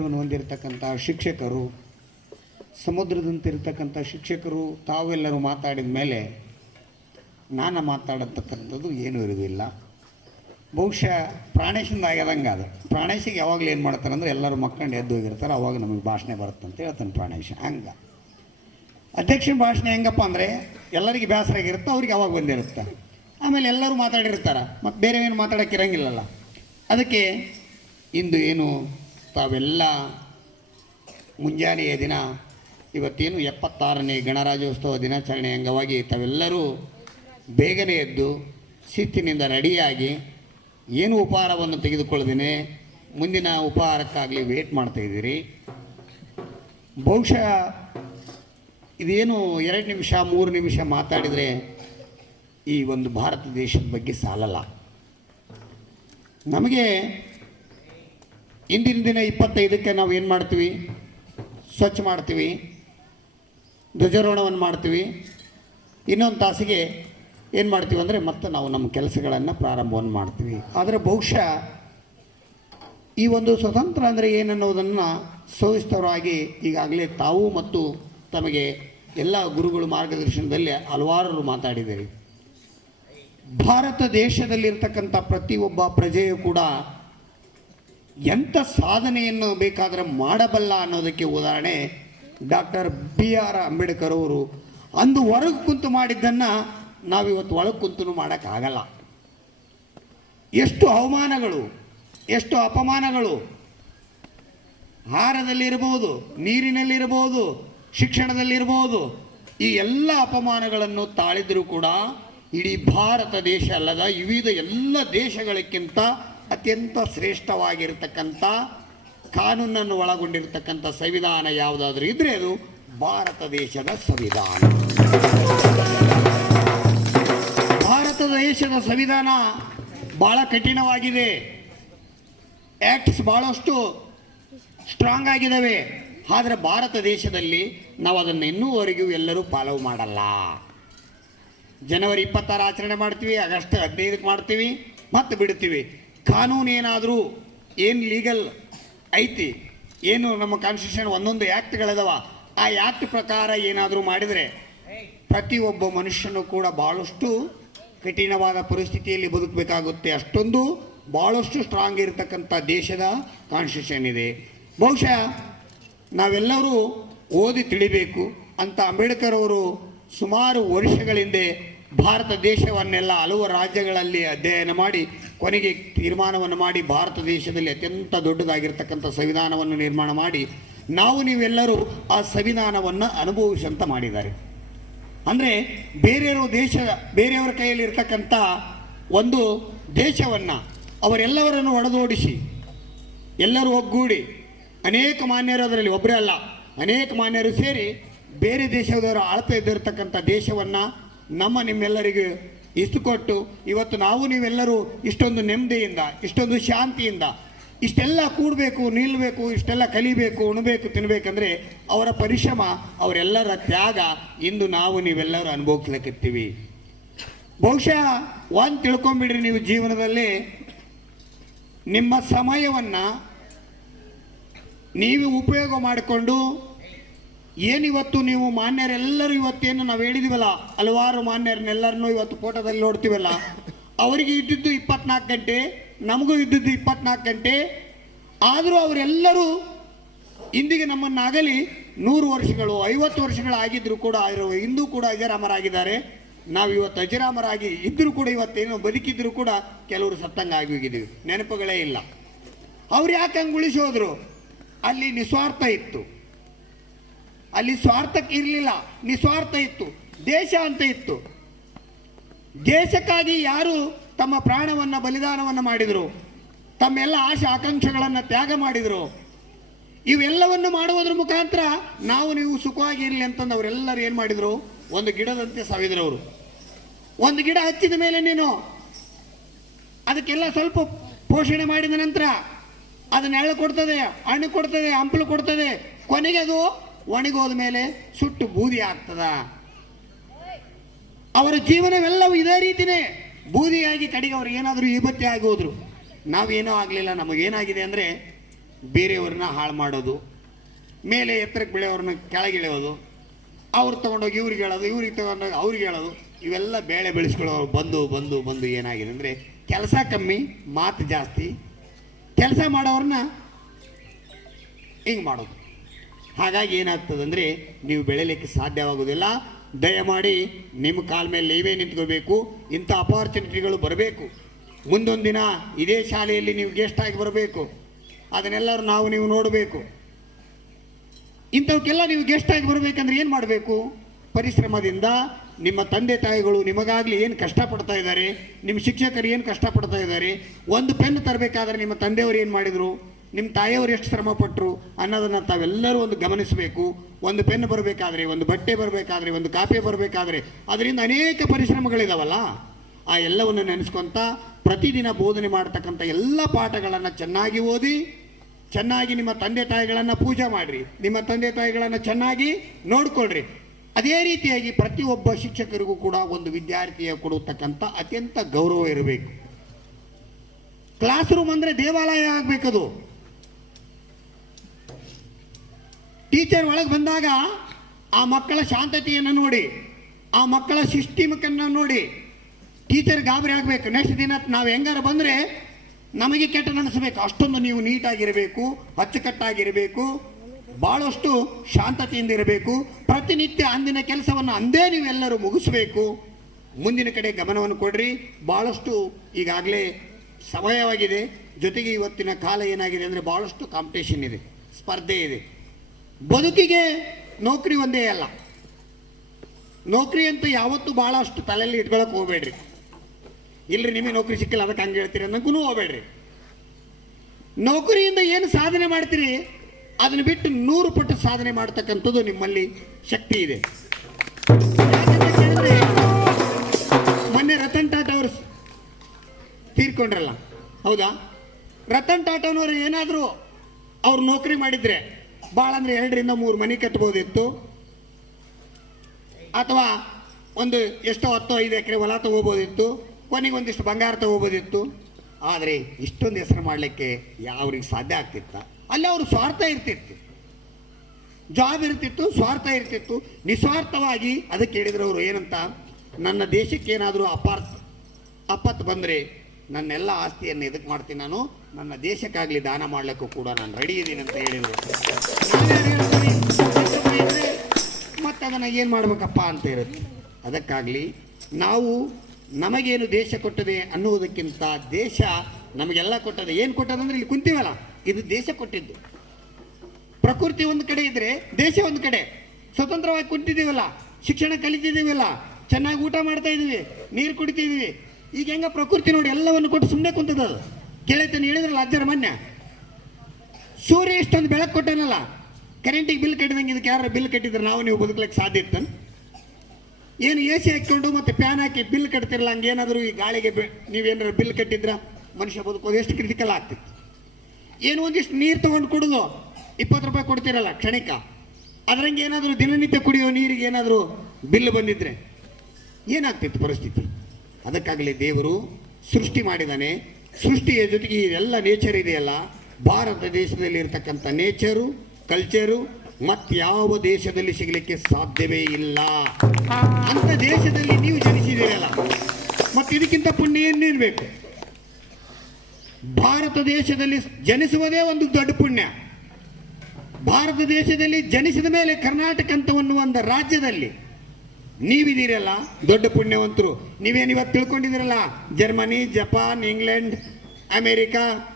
ಹೊಂದಿರತಕ್ಕಂಥ ಶಿಕ್ಷಕರು, ಸಮುದ್ರದಂತಿರ್ತಕ್ಕಂಥ ಶಿಕ್ಷಕರು, ತಾವೆಲ್ಲರೂ ಮಾತಾಡಿದ ಮೇಲೆ ನಾನು ಮಾತಾಡತಕ್ಕಂಥದ್ದು ಏನೂ ಇರೋದಿಲ್ಲ ಬಹುಶಃ ಪ್ರಾಣೇಶಿಂದ ಆಗ್ಯದಂಗೆ ಅದು. ಪ್ರಾಣೇಶಿಗೆ ಯಾವಾಗಲೂ ಏನು ಮಾಡ್ತಾರೆ ಅಂದರೆ ಎಲ್ಲರೂ ಮಕ್ಕಂಡು ಎದ್ದು ಹೋಗಿರ್ತಾರೆ, ಅವಾಗ ನಮಗೆ ಭಾಷಣ ಬರುತ್ತೆ ಅಂತ ಹೇಳ್ತಾನೆ ಪ್ರಾಣೇಶ, ಹಂಗೆ. ಅಧ್ಯಕ್ಷನ ಭಾಷಣ ಹೆಂಗಪ್ಪ ಅಂದರೆ ಎಲ್ಲರಿಗೆ ಬೇಸರ ಅವ್ರಿಗೆ ಅವಾಗ ಬಂದಿರುತ್ತೆ. ಆಮೇಲೆ ಎಲ್ಲರೂ ಮಾತಾಡಿರ್ತಾರೆ ಮತ್ತು ಬೇರೆ ಏನು ಮಾತಾಡೋಕ್ಕಿರಂಗಿಲ್ಲಲ್ಲ ಅದಕ್ಕೆ ಇಂದು ಏನು ತಾವೆಲ್ಲ ಮುಂಜಾನೆಯ ದಿನ, ಇವತ್ತೇನು ಎಪ್ಪತ್ತಾರನೇ ಗಣರಾಜ್ಯೋತ್ಸವ ದಿನಾಚರಣೆ ಅಂಗವಾಗಿ ತಾವೆಲ್ಲರೂ ಬೇಗನೆ ಎದ್ದು ಶಿಸ್ತಿನಿಂದ ರೆಡಿಯಾಗಿ ಏನು ಉಪಹಾರವನ್ನು ತೆಗೆದುಕೊಳ್ಳದೇನೆ, ಮುಂದಿನ ಉಪಹಾರಕ್ಕಾಗಲಿ ವೇಟ್ ಮಾಡ್ತಾಯಿದ್ದೀರಿ ಬಹುಶಃ ಇದೇನು ಎರಡು ನಿಮಿಷ, ಮೂರು ನಿಮಿಷ ಮಾತಾಡಿದರೆ ಈ ಒಂದು ಭಾರತ ದೇಶದ ಬಗ್ಗೆ ಸಾಲಲ್ಲ. ನಮಗೆ ಇಂದಿನ ದಿನ ಇಪ್ಪತ್ತೈದಕ್ಕೆ ನಾವು ಏನು ಮಾಡ್ತೀವಿ? ಸ್ವಚ್ಛ ಮಾಡ್ತೀವಿ. ಧ್ವಜಾರೋಹಣವನ್ನು ಮಾಡ್ತೀವಿ. ಇನ್ನೊಂದು ತಾಸಿಗೆ ಏನು ಮಾಡ್ತೀವಿ ಅಂದರೆ ಮತ್ತೆ ನಾವು ನಮ್ಮ ಕೆಲಸಗಳನ್ನು ಪ್ರಾರಂಭವನ್ನು ಮಾಡ್ತೀವಿ. ಆದರೆ ಬಹುಶಃ ಈ ಒಂದು ಸ್ವತಂತ್ರ ಅಂದರೆ ಏನನ್ನೋದನ್ನು ಸೋವಿಸ್ತವರಾಗಿ ಈಗಾಗಲೇ ತಾವು ಮತ್ತು ತಮಗೆ ಎಲ್ಲ ಗುರುಗಳು ಮಾರ್ಗದರ್ಶನದಲ್ಲಿ ಹಲವಾರು ಮಾತಾಡಿದ್ದೀರಿ. ಭಾರತ ದೇಶದಲ್ಲಿರ್ತಕ್ಕಂಥ ಪ್ರತಿಯೊಬ್ಬ ಪ್ರಜೆಯು ಕೂಡ ಎಂಥ ಸಾಧನೆಯನ್ನು ಬೇಕಾದರೆ ಮಾಡಬಲ್ಲ ಅನ್ನೋದಕ್ಕೆ ಉದಾಹರಣೆ ಡಾಕ್ಟರ್ ಬಿ ಆರ್ ಅಂಬೇಡ್ಕರ್ ಅವರು. ಅಂದು ಹೊರಗೆ ಕುಂತು ಮಾಡಿದ್ದನ್ನು ನಾವಿವತ್ತು ಒಳಗೆ ಕುಂತು ಮಾಡೋಕ್ಕಾಗಲ್ಲ. ಎಷ್ಟು ಅವಮಾನಗಳು, ಎಷ್ಟು ಅಪಮಾನಗಳು. ಆಹಾರದಲ್ಲಿರ್ಬೋದು ನೀರಿನಲ್ಲಿರ್ಬೋದು ಶಿಕ್ಷಣದಲ್ಲಿರ್ಬೋದು ಈ ಎಲ್ಲ ಅಪಮಾನಗಳನ್ನು ತಾಳಿದರೂ ಕೂಡ ಇಡೀ ಭಾರತ ದೇಶ ಅಲ್ಲದ ವಿವಿಧ ಎಲ್ಲ ದೇಶಗಳಕ್ಕಿಂತ ಅತ್ಯಂತ ಶ್ರೇಷ್ಠವಾಗಿರ್ತಕ್ಕಂಥ ಕಾನೂನನ್ನು ಒಳಗೊಂಡಿರ್ತಕ್ಕಂಥ ಸಂವಿಧಾನ ಯಾವುದಾದ್ರೂ ಇದ್ರೆ ಅದು ಭಾರತ ದೇಶದ ಸಂವಿಧಾನ. ಭಾರತ ದೇಶದ ಸಂವಿಧಾನ ಬಹಳ ಕಠಿಣವಾಗಿದೆ. ಆ್ಯಕ್ಟ್ಸ್ ಭಾಳಷ್ಟು ಸ್ಟ್ರಾಂಗ್ ಆಗಿದ್ದಾವೆ ಆದರೆ ಭಾರತ ದೇಶದಲ್ಲಿ ನಾವು ಅದನ್ನು ಇನ್ನೂವರೆಗೂ ಎಲ್ಲರೂ ಫಾಲೋ ಮಾಡಲ್ಲ. ಜನವರಿ ಇಪ್ಪತ್ತಾರು ಆಚರಣೆ ಮಾಡ್ತೀವಿ, ಆಗಸ್ಟ್ ಹದಿನೈದಕ್ಕೆ ಮಾಡ್ತೀವಿ, ಮತ್ತೆ ಬಿಡ್ತೀವಿ. ಕಾನೂನು ಏನಾದರೂ ಏನು ಲೀಗಲ್ ಐತಿ, ಏನು ನಮ್ಮ ಕಾನ್ಸ್ಟಿಟ್ಯೂಷನ್ ಒಂದೊಂದು ಆ್ಯಕ್ಟ್ಗಳಿದಾವ ಆ ಆ್ಯಕ್ಟ್ ಪ್ರಕಾರ ಏನಾದರೂ ಮಾಡಿದರೆ ಪ್ರತಿಯೊಬ್ಬ ಮನುಷ್ಯನು ಕೂಡ ಭಾಳಷ್ಟು ಕಠಿಣವಾದ ಪರಿಸ್ಥಿತಿಯಲ್ಲಿ ಬದುಕಬೇಕಾಗುತ್ತೆ. ಅಷ್ಟೊಂದು ಭಾಳಷ್ಟು ಸ್ಟ್ರಾಂಗ್ ಇರತಕ್ಕಂಥ ದೇಶದ ಕಾನ್ಸ್ಟಿಟ್ಯೂಷನ್ ಇದೆ. ಬಹುಶಃ ನಾವೆಲ್ಲರೂ ಓದಿ ತಿಳಿಬೇಕು ಅಂತ ಅಂಬೇಡ್ಕರ್ ಅವರು ಸುಮಾರು ವರ್ಷಗಳ ಹಿಂದೆ ಭಾರತ ದೇಶವನ್ನೆಲ್ಲ ಹಲವು ರಾಜ್ಯಗಳಲ್ಲಿ ಅಧ್ಯಯನ ಮಾಡಿ ಕೊನೆಗೆ ತೀರ್ಮಾನವನ್ನು ಮಾಡಿ ಭಾರತ ದೇಶದಲ್ಲಿ ಅತ್ಯಂತ ದೊಡ್ಡದಾಗಿರ್ತಕ್ಕಂಥ ಸಂವಿಧಾನವನ್ನು ನಿರ್ಮಾಣ ಮಾಡಿ ನಾವು ನೀವೆಲ್ಲರೂ ಆ ಸಂವಿಧಾನವನ್ನು ಅನುಭವಿಸಂತ ಮಾಡಿದ್ದಾರೆ. ಅಂದರೆ ಬೇರೆಯವರು ದೇಶ, ಬೇರೆಯವರ ಕೈಯಲ್ಲಿ ಇರ್ತಕ್ಕಂಥ ಒಂದು ದೇಶವನ್ನು ಅವರೆಲ್ಲವರನ್ನು ಒಡೆದೋಡಿಸಿ, ಎಲ್ಲರೂ ಒಗ್ಗೂಡಿ, ಅನೇಕ ಮಾನ್ಯರು ಅದರಲ್ಲಿ ಒಬ್ಬರೇ ಅಲ್ಲ, ಅನೇಕ ಮಾನ್ಯರು ಸೇರಿ ಬೇರೆ ದೇಶದವರು ಆಳ್ತಾ ಇದ್ದಿರತಕ್ಕಂಥ ದೇಶವನ್ನು ನಮ್ಮ ನಿಮ್ಮೆಲ್ಲರಿಗೂ ಇಷ್ಟು ಕೊಟ್ಟು ಇವತ್ತು ನಾವು ನೀವೆಲ್ಲರೂ ಇಷ್ಟೊಂದು ನೆಮ್ಮದಿಯಿಂದ, ಇಷ್ಟೊಂದು ಶಾಂತಿಯಿಂದ, ಇಷ್ಟೆಲ್ಲ ಕೂಡಬೇಕು ನಿಲ್ಲಬೇಕು ಇಷ್ಟೆಲ್ಲ ಕಲಿಬೇಕು, ಉಣಬೇಕು ತಿನ್ನಬೇಕಂದ್ರೆ ಅವರ ಪರಿಶ್ರಮ, ಅವರೆಲ್ಲರ ತ್ಯಾಗ ಇಂದು ನಾವು ನೀವೆಲ್ಲರೂ ಅನುಭವಿಸ್ಲಿಕ್ಕಿರ್ತೀವಿ. ಬಹುಶಃ ಒಂದು ತಿಳ್ಕೊಂಬಿಡ್ರಿ ನೀವು ಜೀವನದಲ್ಲಿ, ನಿಮ್ಮ ಸಮಯವನ್ನು ನೀವು ಉಪಯೋಗ ಮಾಡಿಕೊಂಡು ಏನಿವತ್ತು ನೀವು ಮಾನ್ಯರೆಲ್ಲರೂ ಇವತ್ತೇನು ನಾವು ಹೇಳಿದಿವಲ್ಲ, ಹಲವಾರು ಮಾನ್ಯರನ್ನೆಲ್ಲರನ್ನೂ ಇವತ್ತು ಫೋಟೋದಲ್ಲಿ ನೋಡ್ತೀವಲ್ಲ, ಅವರಿಗೆ ಇದ್ದಿದ್ದು ಇಪ್ಪತ್ನಾಲ್ಕು ಗಂಟೆ, ನಮಗೂ ಇದ್ದಿದ್ದು ಇಪ್ಪತ್ನಾಲ್ಕು ಗಂಟೆ, ಆದರೂ ಅವರೆಲ್ಲರೂ ಇಂದಿಗೆ ನಮ್ಮನ್ನಾಗಲಿ ನೂರು ವರ್ಷಗಳು, ಐವತ್ತು ವರ್ಷಗಳಾಗಿದ್ದರೂ ಕೂಡ ಅವರು ಇಂದೂ ಕೂಡ ಅಜರಾಮರಾಗಿದ್ದಾರೆ ನಾವು ಇವತ್ತು ಅಜರಾಮರಾಗಿ ಇದ್ದರೂ ಕೂಡ ಇವತ್ತೇನು ಬದುಕಿದ್ರು ಕೂಡ ಕೆಲವರು ಸತ್ತಂಗ ಆಗಿ ಹೋಗಿದ್ದೀವಿ. ನೆನಪುಗಳೇ ಇಲ್ಲ. ಅವ್ರು ಯಾಕೆ ಹಂಗೆ ಉಳಿಸೋದ್ರು? ಅಲ್ಲಿ ನಿಸ್ವಾರ್ಥ ಇತ್ತು. ಅಲ್ಲಿ ಸ್ವಾರ್ಥಕ್ಕೆ ಇರಲಿಲ್ಲ, ನಿಸ್ವಾರ್ಥ ಇತ್ತು, ದೇಶ ಅಂತ ಇತ್ತು. ದೇಶಕ್ಕಾಗಿ ಯಾರು ತಮ್ಮ ಪ್ರಾಣವನ್ನು, ಬಲಿದಾನವನ್ನು ಮಾಡಿದರು? ತಮ್ಮೆಲ್ಲ ಆಶೆ ಆಕಾಂಕ್ಷೆಗಳನ್ನು ತ್ಯಾಗ ಮಾಡಿದರು? ಇವೆಲ್ಲವನ್ನು ಮಾಡುವುದರ ಮುಖಾಂತರ ನಾವು ನೀವು ಸುಖವಾಗಿ ಇರಲಿ ಅಂತಂದು ಅವರೆಲ್ಲರೂ ಏನು ಮಾಡಿದರು? ಒಂದು ಗಿಡದಂತೆ ಸಾವಿದ್ರು ಅವರು ಒಂದು ಗಿಡ ಹಚ್ಚಿದ ಮೇಲೆ ನೀನು ಅದಕ್ಕೆಲ್ಲ ಸ್ವಲ್ಪ ಪೋಷಣೆ ಮಾಡಿದ ನಂತರ ಅದು ನೆರಳು ಕೊಡ್ತದೆ, ಹಣ್ಣು ಕೊಡ್ತದೆ, ಹಂಪಲು ಕೊಡ್ತದೆ, ಕೊನೆಗೆ ಅದು ಒಣಗೋದ ಮೇಲೆ ಸುಟ್ಟು ಬೂದಿ ಆಗ್ತದ. ಅವರ ಜೀವನವೆಲ್ಲವೂ ಇದೇ ರೀತಿನೇ. ಬೂದಿಯಾಗಿ ಕಡೆಗೆ ಅವ್ರು ಏನಾದರೂ ವಿಪತ್ತಿ ಆಗಿ ಹೋದ್ರು ನಾವೇನೂ ಆಗಲಿಲ್ಲ. ನಮಗೇನಾಗಿದೆ ಅಂದರೆ ಬೇರೆಯವ್ರನ್ನ ಹಾಳು ಮಾಡೋದು. ಮೇಲೆ ಎತ್ತರಕ್ಕೆ ಬೆಳೆಯೋರನ್ನ ಕೆಳಗಿಳಿಯೋದು ಅವ್ರು ತೊಗೊಂಡೋಗಿ ಇವ್ರಿಗೆ ಹೇಳೋದು, ಇವ್ರಿಗೆ ತೊಗೊಂಡೋಗಿ ಅವ್ರಿಗೆ ಹೇಳೋದು. ಇವೆಲ್ಲ ಬೇಳೆ ಬೆಳೆಸ್ಕೊಳ್ಳೋರು ಬಂದು ಬಂದು ಬಂದು ಏನಾಗಿದೆ ಅಂದರೆ ಕೆಲಸ ಕಮ್ಮಿ, ಮಾತು ಜಾಸ್ತಿ. ಕೆಲಸ ಮಾಡೋರನ್ನ ಹಿಂಗೆ ಮಾಡೋದು. ಹಾಗಾಗಿ ಏನಾಗ್ತದೆ ಅಂದರೆ ನೀವು ಬೆಳೆಯಲಿಕ್ಕೆ ಸಾಧ್ಯವಾಗುವುದಿಲ್ಲ. ದಯಮಾಡಿ ನಿಮ್ಮ ಕಾಲ ಮೇಲೆ ನೀವೇ ನಿಂತ್ಕೋಬೇಕು. ಇಂಥ ಅಪಾರ್ಚುನಿಟಿಗಳು ಬರಬೇಕು. ಮುಂದೊಂದು ದಿನ ಇದೇ ಶಾಲೆಯಲ್ಲಿ ನೀವು ಗೆಸ್ಟ್ ಆಗಿ ಬರಬೇಕು. ಅದನ್ನೆಲ್ಲರೂ ನಾವು ನೀವು ನೋಡಬೇಕು. ಇಂಥವಕ್ಕೆಲ್ಲ ನೀವು ಗೆಸ್ಟ್ ಆಗಿ ಬರಬೇಕಂದ್ರೆ ಏನು ಮಾಡಬೇಕು? ಪರಿಶ್ರಮದಿಂದ ನಿಮ್ಮ ತಂದೆ ತಾಯಿಗಳು ನಿಮಗಾಗಲಿ ಏನು ಕಷ್ಟಪಡ್ತಾ ಇದ್ದಾರೆ, ನಿಮ್ಮ ಶಿಕ್ಷಕರು ಏನು ಕಷ್ಟಪಡ್ತಾ ಇದ್ದಾರೆ, ಒಂದು ಪೆನ್ ತರಬೇಕಾದ್ರೆ ನಿಮ್ಮ ತಂದೆಯವರು ಏನು ಮಾಡಿದರು? ನಿಮ್ಮ ತಾಯಿಯವರು ಎಷ್ಟು ಶ್ರಮ ಪಟ್ಟರು ಅನ್ನೋದನ್ನು ತಾವೆಲ್ಲರೂ ಒಂದು ಗಮನಿಸಬೇಕು. ಒಂದು ಪೆನ್ ಬರಬೇಕಾದ್ರೆ, ಒಂದು ಬಟ್ಟೆ ಬರಬೇಕಾದ್ರೆ, ಒಂದು ಕಾಪಿ ಬರಬೇಕಾದ್ರೆ ಅದರಿಂದ ಅನೇಕ ಪರಿಶ್ರಮಗಳಿದಾವಲ್ಲ. ಆ ಎಲ್ಲವನ್ನು ನೆನೆಸ್ಕೊಂತ ಪ್ರತಿದಿನ ಬೋಧನೆ ಮಾಡ್ತಕ್ಕಂಥ ಎಲ್ಲ ಪಾಠಗಳನ್ನು ಚೆನ್ನಾಗಿ ಓದಿ, ಚೆನ್ನಾಗಿ ನಿಮ್ಮ ತಂದೆ ತಾಯಿಗಳನ್ನು ಪೂಜೆ ಮಾಡಿರಿ. ನಿಮ್ಮ ತಂದೆ ತಾಯಿಗಳನ್ನು ಚೆನ್ನಾಗಿ ನೋಡ್ಕೊಳ್ರಿ. ಅದೇ ರೀತಿಯಾಗಿ ಪ್ರತಿಯೊಬ್ಬ ಶಿಕ್ಷಕರಿಗೂ ಕೂಡ ಒಂದು ವಿದ್ಯಾರ್ಥಿಯ ಕೊಡತಕ್ಕಂಥ ಅತ್ಯಂತ ಗೌರವ ಇರಬೇಕು. ಕ್ಲಾಸ್ ರೂಮ್ ಅಂದರೆ ದೇವಾಲಯ ಆಗಬೇಕದು. ಟೀಚರ್ ಒಳಗೆ ಬಂದಾಗ ಆ ಮಕ್ಕಳ ಶಾಂತತೆಯನ್ನು ನೋಡಿ, ಆ ಮಕ್ಕಳ ಸಿಸ್ಟಮಕ್ಕನ್ನು ನೋಡಿ ಟೀಚರ್ ಗಾಬರಿ ಆಗಬೇಕು. ನೆಕ್ಸ್ಟ್ ದಿನ ನಾವು ಹೆಂಗಾರ ಬಂದರೆ ನಮಗೆ ಕೆಟ್ಟ ನೆನೆಸಬೇಕು. ಅಷ್ಟೊಂದು ನೀವು ನೀಟಾಗಿರಬೇಕು, ಅಚ್ಚುಕಟ್ಟಾಗಿರಬೇಕು ಭಾಳಷ್ಟು ಶಾಂತತೆಯಿಂದ ಇರಬೇಕು. ಪ್ರತಿನಿತ್ಯ ಅಂದಿನ ಕೆಲಸವನ್ನು ಅಂದೇ ನೀವೆಲ್ಲರೂ ಮುಗಿಸಬೇಕು. ಮುಂದಿನ ಕಡೆ ಗಮನವನ್ನು ಕೊಡ್ರಿ. ಭಾಳಷ್ಟು ಈಗಾಗಲೇ ಸಮಯವಾಗಿದೆ. ಜೊತೆಗೆ ಇವತ್ತಿನ ಕಾಲ ಏನಾಗಿದೆ ಅಂದರೆ ಭಾಳಷ್ಟು ಕಾಂಪಿಟೇಷನ್ ಇದೆ. ಸ್ಪರ್ಧೆ ಇದೆ. ಬದುಕಿಗೆ ನೌಕರಿ ಒಂದೇ ಅಲ್ಲ. ನೌಕರಿ ಅಂತ ಯಾವತ್ತೂ ಭಾಳಷ್ಟು ತಲೆಯಲ್ಲಿ ಇಟ್ಕೊಳಕ್ಕೆ ಹೋಗ್ಬೇಡ್ರಿ. ಇಲ್ರಿ ನಿಮಗೆ ನೌಕರಿ ಸಿಕ್ಕಿಲ್ಲ, ಅದಕ್ಕೆ ಹಂಗೆ ಹೇಳ್ತೀರಿ ಅನ್ನಕ್ಕೂ ಹೋಗ್ಬೇಡ್ರಿ. ನೌಕರಿಯಿಂದ ಏನು ಸಾಧನೆ ಮಾಡ್ತೀರಿ? ಅದನ್ನು ಬಿಟ್ಟು ನೂರು ಪಟ್ಟು ಸಾಧನೆ ಮಾಡ್ತಕ್ಕಂಥದ್ದು ನಿಮ್ಮಲ್ಲಿ ಶಕ್ತಿ ಇದೆ. ಮೊನ್ನೆ ರತನ್ ಟಾಟಾ ಅವರು ತೀರ್ಕೊಂಡ್ರಲ್ಲ. ಹೌದಾ? ರತನ್ ಟಾಟಾನವರು ಏನಾದರೂ ಅವ್ರು ನೌಕರಿ ಮಾಡಿದ್ರೆ ಭಾಳ ಅಂದರೆ ಎರಡರಿಂದ ಮೂರು ಮನೆ ಕಟ್ಬೋದಿತ್ತು. ಅಥವಾ ಒಂದು ಎಷ್ಟೋ ಹತ್ತು ಐದು ಎಕರೆ ಹೊಲ ತಗೋಬೋದಿತ್ತು. ಕೊನೆಗೆ ಒಂದಿಷ್ಟು ಬಂಗಾರ ತಗೋಬೋದಿತ್ತು. ಆದರೆ ಇಷ್ಟೊಂದು ಹೆಸರು ಮಾಡಲಿಕ್ಕೆ ಯಾವ್ರಿಗೆ ಸಾಧ್ಯ ಆಗ್ತಿತ್ತ? ಅಲ್ಲಿ ಅವರು ಸ್ವಾರ್ಥ ಇರ್ತಿತ್ತು. ಜಾಬ್ ಇರ್ತಿತ್ತು, ಸ್ವಾರ್ಥ ಇರ್ತಿತ್ತು. ನಿಸ್ವಾರ್ಥವಾಗಿ ಅದಕ್ಕೆ ಹೇಳಿದ್ರು ಅವರು ಏನಂತ, ನನ್ನ ದೇಶಕ್ಕೆ ಏನಾದರೂ ಅಪಾರ್ಥ, ಅಪತ್ ಬಂದರೆ ನನ್ನೆಲ್ಲ ಆಸ್ತಿಯನ್ನು ಎದಕ್ಕೆ ಮಾಡ್ತೀನಿ ನಾನು? ನನ್ನ ದೇಶಕ್ಕಾಗಲಿ ದಾನ ಮಾಡಲಿಕ್ಕೂ ಕೂಡ ನಾನು ರೆಡಿ ಇದ್ದೀನಿ ಅಂತ ಹೇಳಿದರು. ಮತ್ತೆ ಅದನ್ನು ಏನು ಮಾಡಬೇಕಪ್ಪ ಅಂತ ಇರುತ್ತೆ ಅದಕ್ಕಾಗಲಿ ನಾವು ನಮಗೇನು ದೇಶ ಕೊಟ್ಟದೆ ಅನ್ನುವುದಕ್ಕಿಂತ ದೇಶ ನಮಗೆಲ್ಲ ಕೊಟ್ಟದೆ. ಏನು ಕೊಟ್ಟದಂದ್ರೆ ಇಲ್ಲಿ ಕುಂತೀವಲ್ಲ. ಇದು ದೇಶ ಕೊಟ್ಟಿದ್ದು. ಪ್ರಕೃತಿ ಒಂದು ಕಡೆ ಇದ್ರೆ ದೇಶ ಒಂದು ಕಡೆ. ಸ್ವತಂತ್ರವಾಗಿ ಕುಂತಿದ್ದೀವಲ್ಲ. ಶಿಕ್ಷಣ ಕಲಿತಿದ್ದೀವಲ್ಲ. ಚೆನ್ನಾಗಿ ಊಟ ಮಾಡ್ತಾ ಇದ್ದೀವಿ. ನೀರು ಕುಡಿತಿದೀವಿ ಈಗ ಹೆಂಗ ಪ್ರಕೃತಿ ನೋಡಿ ಎಲ್ಲವನ್ನು ಕೊಟ್ಟು ಸುಮ್ಮನೆ ಕುಂತದ? ಅದು ಗೆಳೆತನ ಹೇಳಿದ್ರಲ್ಲ ಅಜ್ಜರ ಮನ್ಯ ಸೂರ್ಯ ಇಷ್ಟೊಂದು ಬೆಳಕು ಕೊಟ್ಟನಲ್ಲ ಕರೆಂಟಿಗೆ ಬಿಲ್ ಕಟ್ಟಿದಂಗೆ ಇದಕ್ಕೆ ಯಾರು ಬಿಲ್ ಕಟ್ಟಿದ್ರೆ ನಾವು ನೀವು ಬದುಕಲಿಕ್ಕೆ ಸಾಧ್ಯ ಇರ್ತಾನೆ ಏನು ಎ ಸಿ ಹಾಕ್ಕೊಂಡು ಮತ್ತೆ ಫ್ಯಾನ್ ಹಾಕಿ ಬಿಲ್ ಕಟ್ತಿರಲ್ಲ, ಹಂಗೆ ಏನಾದರೂ ಈ ಗಾಳಿಗೆ ಬೆ- ನೀವೇನಾದ್ರು ಬಿಲ್ ಕಟ್ಟಿದ್ರ ಮನುಷ್ಯ ಬದುಕೋದು ಎಷ್ಟು ಕ್ರಿಟಿಕಲ್ ಆಗ್ತಿತ್ತು. ಏನು ಒಂದಿಷ್ಟು ನೀರು ತಗೊಂಡು ಕುಡಿದು ಇಪ್ಪತ್ತು ರೂಪಾಯಿ ಕೊಡ್ತಿರಲ್ಲ ಕ್ಷಣಿಕ, ಅದರಂಗೆ ಏನಾದರೂ ದಿನನಿತ್ಯ ಕುಡಿಯೋ ನೀರಿಗೆ ಏನಾದರೂ ಬಿಲ್ ಬಂದಿದ್ರೆ ಏನಾಗ್ತಿತ್ತು ಪರಿಸ್ಥಿತಿ? ಅದಕ್ಕಾಗಲಿ ದೇವರು ಸೃಷ್ಟಿ ಮಾಡಿದ್ದಾನೆ. ಸೃಷ್ಟಿಯ ಜೊತೆಗೆ ಇದೆಲ್ಲ ನೇಚರ್ ಇದೆಯಲ್ಲ, ಭಾರತ ದೇಶದಲ್ಲಿ ಇರತಕ್ಕಂಥ ನೇಚರು ಕಲ್ಚರು ಮತ್ಯಾವ ದೇಶದಲ್ಲಿ ಸಿಗಲಿಕ್ಕೆ ಸಾಧ್ಯವೇ ಇಲ್ಲ. ಅಂತ ದೇಶದಲ್ಲಿ ನೀವು ಜನಿಸಿದಿರಲ್ಲ ಮತ್ತೆ ಇದಕ್ಕಿಂತ ಪುಣ್ಯ ಏನಿರಬೇಕು ಭಾರತ ದೇಶದಲ್ಲಿ ಜನಿಸುವುದೇ ಒಂದು ದೊಡ್ಡ ಪುಣ್ಯ. ಭಾರತ ದೇಶದಲ್ಲಿ ಜನಿಸಿದ ಮೇಲೆ ಕರ್ನಾಟಕ ಅಂತ ಒಂದು ರಾಜ್ಯದಲ್ಲಿ ನೀವಿದ್ದೀರಲ್ಲ? ದೊಡ್ಡ ಪುಣ್ಯವಂತರು. ನೀವೇನು ಇವತ್ತು ತಿಳ್ಕೊಂಡಿದ್ದೀರಲ್ಲ? ಜರ್ಮನಿ, ಜಪಾನ್, ಇಂಗ್ಲೆಂಡ್, ಅಮೇರಿಕಾ,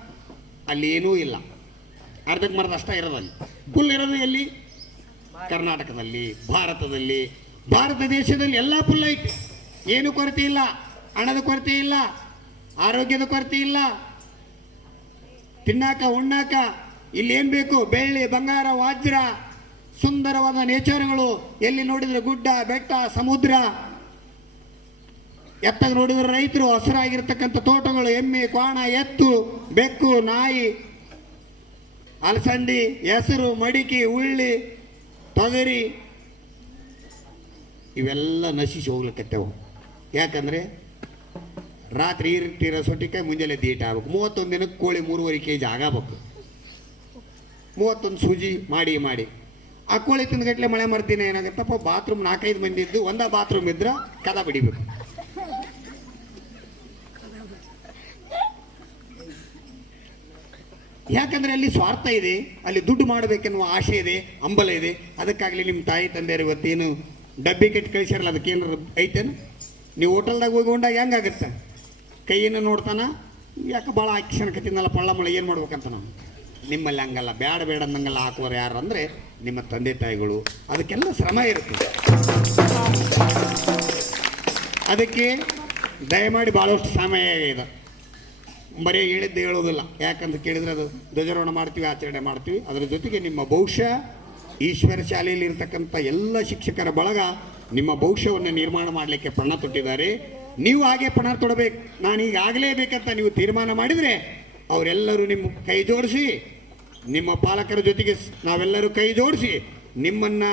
ಅಲ್ಲಿ ಏನೂ ಇಲ್ಲ. ಅರ್ಧಕ್ಕೆ ಮರದ ಅಷ್ಟ ಇರೋದಲ್ಲಿ ಫುಲ್ ಇರೋದು ಎಲ್ಲಿ? ಕರ್ನಾಟಕದಲ್ಲಿ, ಭಾರತದಲ್ಲಿ. ಭಾರತ ದೇಶದಲ್ಲಿ ಎಲ್ಲ ಫುಲ್ ಐತಿ. ಏನು ಕೊರತೆ ಇಲ್ಲ. ಹಣದ ಕೊರತೆ ಇಲ್ಲ. ಆರೋಗ್ಯದ ಕೊರತೆ ಇಲ್ಲ. ತಿನ್ನಾಕ, ಉಣ್ಣಾಕ ಇಲ್ಲಿ ಏನು ಬೇಕು? ಬೆಳ್ಳಿ, ಬಂಗಾರ, ವಜ್ರ. ಸುಂದರವಾದ ನೇಚರ್ಗಳು ಎಲ್ಲಿ ನೋಡಿದ್ರೆ ಗುಡ್ಡ, ಬೆಟ್ಟ, ಸಮುದ್ರ. ಎತ್ತ ನೋಡಿದ್ರೆ ರೈತರು ಹಸಿರಾಗಿರ್ತಕ್ಕಂಥ ತೋಟಗಳು, ಎಮ್ಮೆ, ಕ್ವಾಣ, ಎತ್ತು, ಬೆಕ್ಕು, ನಾಯಿ, ಅಲಸಂದಿ, ಹೆಸರು, ಮಡಿಕೆ ಉಳ್ಳಿ ತೊಗರಿ. ಇವೆಲ್ಲ ನಶಿಸಿ ಹೋಗ್ಲಿಕ್ಕತ್ತೇವು ಯಾಕಂದ್ರೆ ರಾತ್ರಿ ಇರ್ತಿರೋ ಸೊಟ್ಟಿಕಾಯಿ ಮುಂಜಾನೆ ದೀಟ ಆಗ್ಬೇಕು. ಮೂವತ್ತೊಂದು ದಿನಕ್ಕೆ ಕೋಳಿ ಮೂರುವರೆ ಕೆ ಜಿ ಆಗಬೇಕು. ಮೂವತ್ತೊಂದು ಸೂಜಿ ಮಾಡಿ ಮಾಡಿ. ಆ ಕೋಳಿ ತಿಂದ್ಗಟ್ಲೆ ಮಳೆ ಮಾಡ್ತೀನಿ ಏನಾಗುತ್ತಪ್ಪ ಬಾತ್ರೂಮ್ ನಾಲ್ಕೈದು ಮಂದಿ ಇದ್ದು ಒಂದ ಬಾತ್ರೂಮ್ ಇದ್ರೆ ಕದ ಬಿಡಿಬೇಕು. ಯಾಕಂದ್ರೆ ಅಲ್ಲಿ ಸ್ವಾರ್ಥ ಇದೆ, ಅಲ್ಲಿ ದುಡ್ಡು ಮಾಡಬೇಕೆನ್ನುವ ಆಶೆ ಇದೆ, ಹಂಬಲ ಇದೆ. ಅದಕ್ಕಾಗಲಿ ನಿಮ್ಮ ತಾಯಿ ತಂದೆಯರು ಇವತ್ತೇನು ಡಬ್ಬಿ ಕೆಟ್ಟು ಅದಕ್ಕೆ ಏನಾರು ಐತೇನು? ನೀವು ಹೋಟೆಲ್ದಾಗ ಹೋಗಿ ಹೆಂಗಾಗತ್ತೆ ಕೈಯನ್ನು ನೋಡ್ತಾನ, ಯಾಕೆ ಭಾಳ ಕತ್ತಿನಲ್ಲ ಪಳ್ಳ ಮಳೆ ಏನು ಮಾಡ್ಬೇಕಂತ ನಾವು? ನಿಮ್ಮಲ್ಲಿ ಹಂಗಲ್ಲ ಬೇಡ ಬೇಡ ಅನ್ನಂಗಲ್ಲ ಹಾಕುವರು ಯಾರು ಅಂದರೆ ನಿಮ್ಮ ತಂದೆ ತಾಯಿಗಳು, ಅದಕ್ಕೆಲ್ಲ ಶ್ರಮ ಇರುತ್ತೆ. ಅದಕ್ಕೆ ದಯಮಾಡಿ ಭಾಳಷ್ಟು ಸಮಯ ಇದೆ. ಬರೀ ಹೇಳಿದ್ದು ಹೇಳೋದಿಲ್ಲ. ಯಾಕಂತ ಕೇಳಿದ್ರೆ ಅದು ಧ್ವಜಾರೋಹಣ ಮಾಡ್ತೀವಿ, ಆಚರಣೆ ಮಾಡ್ತೀವಿ. ಅದರ ಜೊತೆಗೆ ನಿಮ್ಮ ಭವಿಷ್ಯ, ಈಶ್ವರ ಶಾಲೆಯಲ್ಲಿ ಇರ್ತಕ್ಕಂಥ ಎಲ್ಲ ಶಿಕ್ಷಕರ ಬಳಗ ನಿಮ್ಮ ಭವಿಷ್ಯವನ್ನು ನಿರ್ಮಾಣ ಮಾಡಲಿಕ್ಕೆ ಪಣ ತೊಟ್ಟಿದ್ದಾರೆ. ನೀವು ಹಾಗೆ ಪಣ ತೊಡಬೇಕು. ನಾನು ಈಗ ಆಗಲೇಬೇಕಂತ ನೀವು ತೀರ್ಮಾನ ಮಾಡಿದರೆ ಅವರೆಲ್ಲರೂ ನಿಮ್ಮ ಕೈ ಜೋಡಿಸಿ ನಿಮ್ಮ ಪಾಲಕರ ಜೊತೆಗೆ ನಾವೆಲ್ಲರೂ ಕೈ ಜೋಡಿಸಿ ನಿಮ್ಮನ್ನು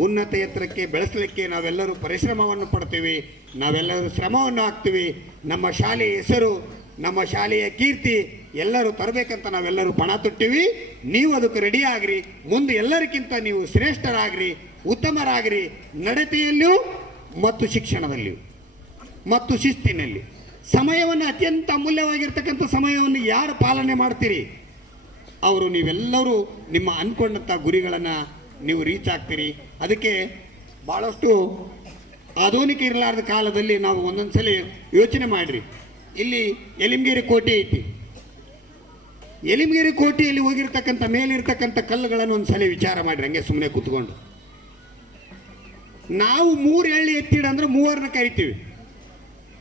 ಉನ್ನತ ಎತ್ತರಕ್ಕೆ ಬೆಳೆಸಲಿಕ್ಕೆ ನಾವೆಲ್ಲರೂ ಪರಿಶ್ರಮವನ್ನು ಪಡ್ತೀವಿ. ನಾವೆಲ್ಲರೂ ಶ್ರಮವನ್ನು ಹಾಕ್ತೀವಿ. ನಮ್ಮ ಶಾಲೆಯ ಹೆಸರು, ನಮ್ಮ ಶಾಲೆಯ ಕೀರ್ತಿ ಎಲ್ಲರೂ ತರಬೇಕಂತ ನಾವೆಲ್ಲರೂ ಪಣ ತೊಟ್ಟಿವಿ. ನೀವು ಅದಕ್ಕೆ ರೆಡಿ ಆಗ್ರಿ. ಮುಂದೆ ಎಲ್ಲರಿಗಿಂತ ನೀವು ಶ್ರೇಷ್ಠರಾಗ್ರಿ, ಉತ್ತಮರಾಗ್ರಿ, ನಡತೆಯಲ್ಲಿಯೂ ಮತ್ತು ಶಿಕ್ಷಣದಲ್ಲಿಯೂ ಮತ್ತು ಶಿಸ್ತಿನಲ್ಲಿ ಸಮಯವನ್ನು ಅತ್ಯಂತ ಅಮೂಲ್ಯವಾಗಿರ್ತಕ್ಕಂಥ ಸಮಯವನ್ನು ಯಾರು ಪಾಲನೆ ಮಾಡ್ತೀರಿ? ಅವರು ನೀವೆಲ್ಲರೂ ನಿಮ್ಮ ಅನ್ಕೊಂಡಂಥ ಗುರಿಗಳನ್ನು ನೀವು ರೀಚ್ ಆಗ್ತೀರಿ. ಅದಕ್ಕೆ ಭಾಳಷ್ಟು ಆಧುನಿಕ ಇರಲಾರ್ದ ಕಾಲದಲ್ಲಿ ನಾವು ಒಂದೊಂದ್ಸಲಿ ಯೋಚನೆ ಮಾಡಿರಿ. ಇಲ್ಲಿ ಎಲಿಮಗಿರಿ ಕೋಟೆ ಐತಿ. ಎಲಿಮಗಿರಿ ಕೋಟೆಯಲ್ಲಿ ಹೋಗಿರ್ತಕ್ಕಂಥ, ಮೇಲಿರ್ತಕ್ಕಂಥ ಕಲ್ಲುಗಳನ್ನು ಒಂದ್ಸಲಿ ವಿಚಾರ ಮಾಡಿರಿ, ಹಂಗೆ ಸುಮ್ಮನೆ ಕೂತ್ಕೊಂಡು. ನಾವು ಮೂರು ಎಳ್ಳಿ ಎತ್ತಿಡ ಅಂದ್ರೆ ಮೂವರನ್ನ ಕರಿತೀವಿ.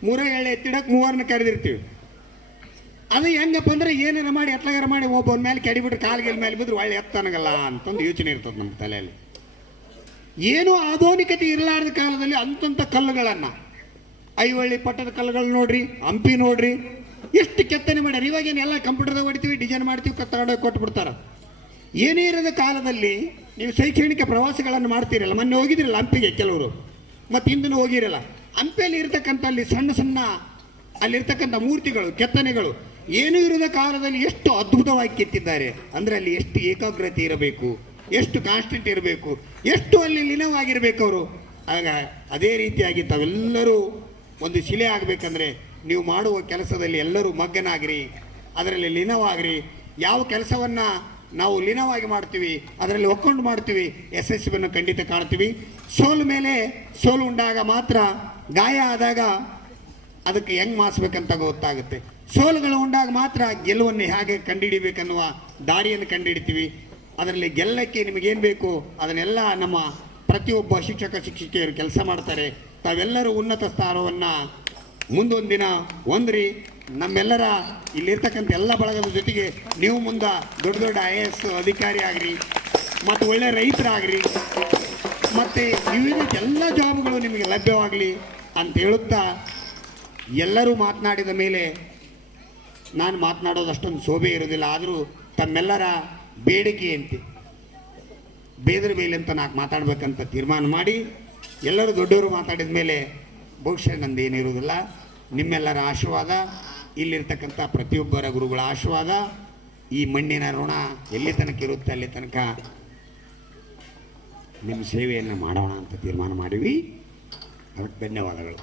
ಮೂರ ಎಳ್ಳಿ ಎತ್ತಿಡಕ್ಕೆ ಮೂವರನ್ನ ಕರೆದಿರ್ತೀವಿ. ಅದು ಹೆಂಗಪ್ಪ ಅಂದ್ರೆ ಏನಾರ ಮಾಡಿ ಎತ್ಲಗಾರ ಮಾಡಿ ಒಬ್ಬನ ಮೇಲೆ ಕೆಡಿಬಿಟ್ರೆ ಕಾಲ್ಗೆಲ್ ಮೇಲೆ ಬಿದ್ರೆ ಒಳ್ಳೆ ಎತ್ತನಗಲ್ಲ ಅಂತಂದು ಯೋಚನೆ ಇರ್ತದೆ ನಮ್ಮ ತಲೆಯಲ್ಲಿ. ಏನು ಆಧುನಿಕತೆ ಇರಲಾರ್ದ ಕಾಲದಲ್ಲಿ ಅಂತಂಥ ಕಲ್ಲುಗಳನ್ನು. ಐವಳ್ಳಿ ಪಟ್ಟದ ಕಲ್ಲುಗಳು ನೋಡ್ರಿ, ಹಂಪಿ ನೋಡ್ರಿ, ಎಷ್ಟು ಕೆತ್ತನೆ ಮಾಡ್ಯಾರ. ಇವಾಗೇನು ಎಲ್ಲ ಕಂಪ್ಯೂಟರ್ದಾಗ ಹೊಡಿತೀವಿ, ಡಿಸೈನ್ ಮಾಡ್ತೀವಿ ಕೊಟ್ಟು ಕೊಟ್ಬಿಡ್ತಾರೆ. ಏನೇ ಇರದ ಕಾಲದಲ್ಲಿ ನೀವು ಶೈಕ್ಷಣಿಕ ಪ್ರವಾಸಗಳನ್ನು ಮಾಡ್ತೀರಲ್ಲ, ಮೊನ್ನೆ ಹೋಗಿದ್ರಲ್ಲ ಹಂಪಿಗೆ ಕೆಲವರು, ಮತ್ತು ಹಿಂದಿನ ಹೋಗಿರಲ್ಲ. ಹಂಪಿಯಲ್ಲಿ ಇರ್ತಕ್ಕಂಥ ಅಲ್ಲಿ ಸಣ್ಣ ಸಣ್ಣ, ಅಲ್ಲಿರ್ತಕ್ಕಂಥ ಮೂರ್ತಿಗಳು, ಕೆತ್ತನೆಗಳು ಏನೂ ಇರದ ಕಾಲದಲ್ಲಿ ಎಷ್ಟು ಅದ್ಭುತವಾಗಿ ಕೆತ್ತಿದ್ದಾರೆ. ಅಂದರೆ ಅಲ್ಲಿ ಎಷ್ಟು ಏಕಾಗ್ರತೆ ಇರಬೇಕು, ಎಷ್ಟು ಕಾನ್ಸ್ಟೆಂಟ್ ಇರಬೇಕು, ಎಷ್ಟು ಅಲ್ಲಿ ಲೀನವಾಗಿರ್ಬೇಕು ಅವರು. ಆಗ ಅದೇ ರೀತಿಯಾಗಿ ತಾವೆಲ್ಲರೂ ಒಂದು ಶಿಲೆ ಆಗಬೇಕಂದ್ರೆ ನೀವು ಮಾಡುವ ಕೆಲಸದಲ್ಲಿ ಎಲ್ಲರೂ ಮಗ್ಗನಾಗ್ರಿ, ಅದರಲ್ಲಿ ಲೀನವಾಗ್ರಿ. ಯಾವ ಕೆಲಸವನ್ನು ನಾವು ಲೀನವಾಗಿ ಮಾಡ್ತೀವಿ, ಅದರಲ್ಲಿ ಒಕ್ಕೊಂಡು ಮಾಡ್ತೀವಿ ಯಶಸ್ವಿಯನ್ನು ಖಂಡಿತ ಕಾಣ್ತೀವಿ. ಸೋಲು ಮೇಲೆ ಸೋಲು ಉಂಡಾಗ ಮಾತ್ರ ಗಾಯ ಆದಾಗ ಅದಕ್ಕೆ ಹೆಂಗ್ ಮಾಸ್ಬೇಕಂತ ಗೊತ್ತಾಗುತ್ತೆ. ಸೋಲುಗಳು ಉಂಡಾಗ ಮಾತ್ರ ಗೆಲುವನ್ನು ಹೇಗೆ ಕಂಡುಹಿಡಿಬೇಕನ್ನುವ ದಾರಿಯನ್ನು ಕಂಡುಹಿಡಿತೀವಿ. ಅದರಲ್ಲಿ ಗೆಲ್ಲಕ್ಕೆ ನಿಮಗೇನು ಬೇಕು? ಅದನ್ನೆಲ್ಲ ನಮ್ಮ ಪ್ರತಿಯೊಬ್ಬ ಶಿಕ್ಷಕ, ಶಿಕ್ಷಕಿಯರು ಕೆಲಸ ಮಾಡ್ತಾರೆ. ತಾವೆಲ್ಲರೂ ಉನ್ನತ ಸ್ಥಾನವನ್ನು ಮುಂದೊಂದು ದಿನ ಹೊಂದ್ರಿ. ನಮ್ಮೆಲ್ಲರ ಇಲ್ಲಿರ್ತಕ್ಕಂಥ ಎಲ್ಲ ಬಳಗದ ಜೊತೆಗೆ ನೀವು ಮುಂದೆ ದೊಡ್ಡ ದೊಡ್ಡ ಐ ಎ ಎಸ್ ಅಧಿಕಾರಿ ಆಗ್ರಿ, ಮತ್ತು ಒಳ್ಳೆ ರೈತರಾಗ್ರಿ, ಮತ್ತು ವಿವಿಧ ಎಲ್ಲ ಜಾಬ್ಗಳು ನಿಮಗೆ ಲಭ್ಯವಾಗಲಿ ಅಂತ ಹೇಳುತ್ತಾ ಎಲ್ಲರೂ ಮಾತನಾಡಿದ ಮೇಲೆ ನಾನು ಮಾತನಾಡೋದು ಅಷ್ಟೊಂದು ಶೋಭೆ ಇರೋದಿಲ್ಲ, ಆದರೂ ತಮ್ಮೆಲ್ಲರ ಬೇಡಿಕೆ ಅಂತೆ ಬೇದ್ರ ಬೇಲೆ ಅಂತ ನಾಲ್ಕು ಮಾತಾಡಬೇಕಂತ ತೀರ್ಮಾನ ಮಾಡಿ, ಎಲ್ಲರೂ ದೊಡ್ಡವರು ಮಾತಾಡಿದ ಮೇಲೆ ಬಹುಶಃ ನಂದೇನಿರುವುದಿಲ್ಲ ನಿಮ್ಮೆಲ್ಲರ ಆಶೀರ್ವಾದ, ಇಲ್ಲಿರ್ತಕ್ಕಂಥ ಪ್ರತಿಯೊಬ್ಬರ ಗುರುಗಳ ಆಶೀರ್ವಾದ, ಈ ಮಣ್ಣಿನ ಋಣ ಎಲ್ಲಿ ತನಕ ಇರುತ್ತೆ, ಅಲ್ಲಿ ತನಕ ನಿಮ್ಮ ಸೇವೆಯನ್ನು ಮಾಡೋಣ ಅಂತ ತೀರ್ಮಾನ ಮಾಡಿವಿ. ಅದಕ್ಕೆ ಧನ್ಯವಾದಗಳು.